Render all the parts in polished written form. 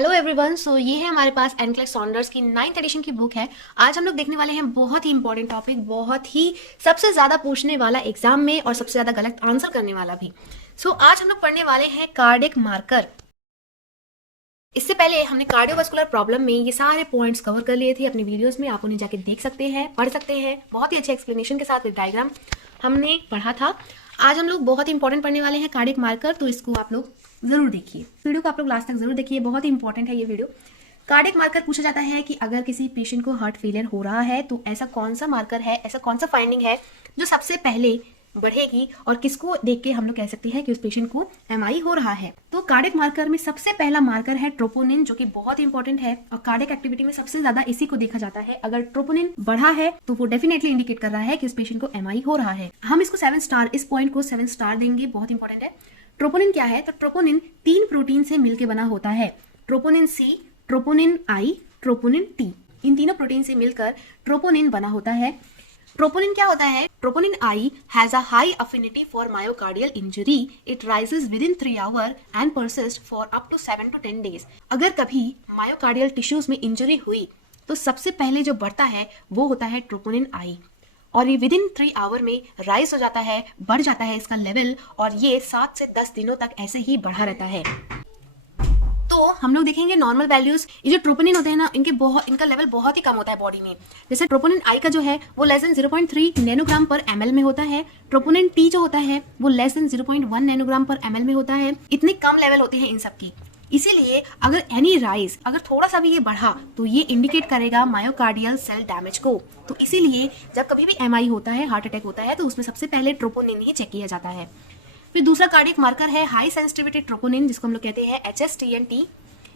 Hello everyone. सो ये है हमारे पास एनक्लेस सॉन्डर्स की 9th एडिशन की बुक है। आज हम लोग देखने वाले हैं बहुत ही इंपॉर्टेंट टॉपिक, बहुत ही सबसे ज़्यादा पूछने वाला एग्जाम में और सबसे ज़्यादा गलत आंसर करने वाला भी। आज हम लोग पढ़ने वाले हैं कार्डियक मार्कर। इससे पहले हमने कार्डियोवास्कुलर प्रॉब्लम में ये सारे पॉइंट्स कवर कर लिए थे अपनी वीडियोस में, आप उन्हें जाके देख सकते हैं, पढ़ सकते हैं। बहुत ही अच्छे एक्सप्लेनेशन के साथ विद डायग्राम हमने पढ़ा था। आज हम लोग बहुत ही इंपॉर्टेंट पढ़ने वाले हैं कार्डियक मार्कर, तो इसको आप लोग जरूर देखिए, वीडियो को आप लोग लास्ट तक जरूर देखिए, बहुत ही इंपॉर्टेंट है ये वीडियो। कार्डियक मार्कर पूछा जाता है कि अगर किसी पेशेंट को हार्ट फेलियर हो रहा है तो ऐसा कौन सा मार्कर है, ऐसा कौन सा फाइंडिंग है जो सबसे पहले बढ़ेगी और किसको देख के हम लोग कह सकते हैं कि उस पेशेंट को एमआई हो रहा है। तो कार्डियक मार्कर में सबसे पहला मार्कर है ट्रोपोनिन, जो कि बहुत ही इंपॉर्टेंट है और कार्डियक एक्टिविटी में सबसे ज्यादा इसी को देखा जाता है। अगर ट्रोपोनिन बढ़ा है तो वो डेफिनेटली इंडिकेट कर रहा है कि उस पेशेंट को एमआई हो रहा है। हम इसको 7 स्टार, इस पॉइंट को 7 स्टार देंगे, बहुत इंपॉर्टेंट है। ट्रोपोनिन क्या है? तो ट्रोपोनिन 3 प्रोटीन से मिलकर बना होता है। Troponin C, troponin I, troponin T, इन तीनों प्रोटीन से मिलकर ट्रोपोनिन बना होता है। ट्रोपोनिन क्या होता है? Troponin I has a high affinity for myocardial injury. It rises within 3 hour and persist for up to 7 to 10 days। अगर कभी मायोकार्डियल टिश्यूज में इंजरी हुई तो सबसे पहले जो बढ़ता है वो होता है ट्रोपोनिन आई, और ये विद इन 3 आवर में राइज हो जाता है, बढ़ जाता है इसका लेवल, और ये 7 से 10 दिनों तक ऐसे ही बढ़ा रहता है। तो हम लोग देखेंगे नॉर्मल वैल्यूज। ये जो ट्रोपोनिन होते हैं ना, इनका लेवल बहुत ही कम होता है बॉडी में। जैसे ट्रोपोनिन आई का जो है वो लेस देन 0.3 नैनोग्राम पर ml में होता है। ट्रोपोनिन टी जो होता है वो लेस देन 0.1 नैनोग्राम पर ml में होता है। इतने कम लेवल होते हैं इन सब की। इसीलिए अगर एनी राइज, अगर थोड़ा सा भी ये बढ़ा तो ये इंडिकेट करेगा मायोकार्डियल सेल डैमेज को। तो इसीलिए जब कभी भी एमआई होता है, हार्ट अटैक होता है, तो उसमें सबसे पहले ट्रोपोनिन ही चेक किया जाता है। फिर दूसरा कार्डियक मार्कर है हाई सेंसिटिविटी ट्रोपोनिन, जिसको हम लोग कहते हैं HSTNT।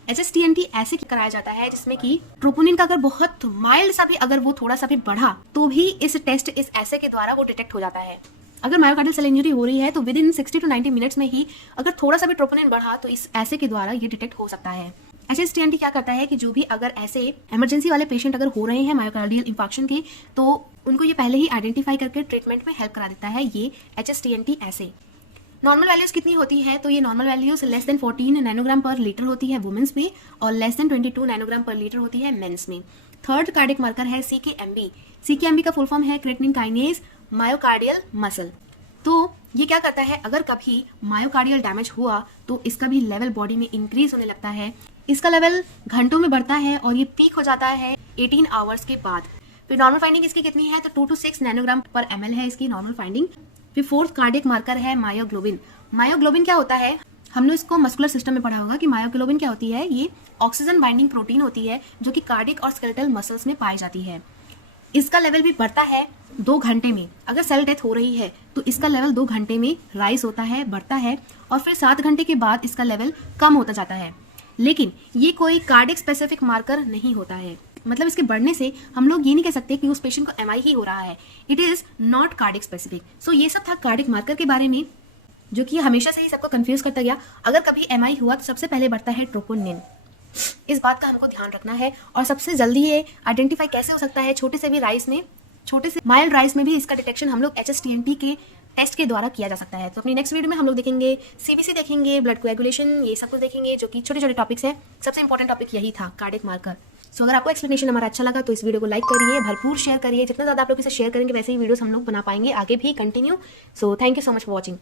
HSTNT ऐसे कराया जाता है जिसमें कि ट्रोपोनिन का अगर बहुत माइल्ड सा भी, अगर वो थोड़ा सा भी बढ़ा तो भी इस टेस्ट, इस ऐसे के द्वारा वो डिटेक्ट हो जाता है। अगर मायोकार्डियल सेल इंजरी हो रही है तो विद इन 60 to 90 मिनट्स में ही अगर थोड़ा सा भी ट्रोपोनिन बढ़ा तो इस ऐसे के द्वारा ये डिटेक्ट हो सकता है। HSTNT क्या करता है कि जो भी अगर ऐसे इमरजेंसी वाले पेशेंट अगर हो रहे हैं मायोकार्डियल इंफार्क्शन के, तो उनको ये पहले ही आइडेंटिफाई करके ट्रीटमेंट में हेल्प करा देता है ये HSTNT ऐसे। नॉर्मल वैल्यूज कितनी होती है? तो ये normal values less than 14 nanogram पर लीटर होती है वुमेन्स में, और लेस देन 22 नैनोग्राम पर लीटर होती है मेंस में। थर्ड कार्डियक मार्कर है CKMB। CKMB का फुल फॉर्म है क्रेटिनिन काइनेज मायोकार्डियल मसल। तो ये क्या करता है? अगर कभी मायोकार्डियल डैमेज हुआ तो इसका भी लेवल बॉडी में इंक्रीज होने लगता है। इसका लेवल घंटों में बढ़ता है और ये पीक हो जाता है 18 आवर्स के बाद। फिर नॉर्मल फाइंडिंग इसकी कितनी है? तो 2 to 6 नैनोग्राम पर ml है इसकी नॉर्मल फाइंडिंग। फिर फोर्थ कार्डियक मार्कर है मायोग्लोबिन। मायोग्लोबिन क्या होता है? हमने इसको मस्कुलर सिस्टम में पढ़ा होगा कि मायोग्लोबिन क्या होती है। ये ऑक्सीजन बाइंडिंग प्रोटीन होती है जो कि कार्डियक और स्केलेटल मसल्स में पाई जाती है। इसका लेवल भी बढ़ता है 2 घंटे में। अगर सेल डेथ हो रही है तो इसका लेवल 2 घंटे में राइज होता है, बढ़ता है, और फिर 7 घंटे के बाद इसका लेवल कम होता जाता है। लेकिन ये कोई कार्डियक स्पेसिफिक मार्कर नहीं होता है, मतलब इसके बढ़ने से हम लोग ये नहीं कह सकते कि उस पेशेंट को एमआई ही हो रहा है। It is not cardiac specific. So ये सब था कार्डियक मार्कर के बारे में, जो कि हमेशा से ही सबको कंफ्यूज करता गया। अगर कभी एमआई हुआ तो सबसे पहले बढ़ता है ट्रोपोनिन, इस बात का हमको ध्यान रखना है। और सबसे जल्दी ये आइडेंटिफाई कैसे हो सकता है? छोटे से भी राइस में, छोटे से माइल्ड राइस में भी इसका डिटेक्शन हम लोग HSTNT के टेस्ट के द्वारा किया जा सकता है। तो अपनी नेक्स्ट वीडियो में हम लोग देखेंगे CBC, देखेंगे ब्लड कोएगुलेशन, ये सब कुछ देखेंगे, जो कि छोटे छोटे टॉपिक्स हैं। सबसे इंपॉर्टेंट टॉपिक यही था कार्डियक मार्कर। सो अगर आपको एक्सप्लेनेशन हमारा अच्छा लगा तो इस वीडियो को लाइक करिए, भरपूर शेयर करिए। जितना ज़्यादा आप लोग इसे शेयर करेंगे वैसे ही वीडियोस हम लोग बना पाएंगे आगे भी continue. So thank you so much for watching.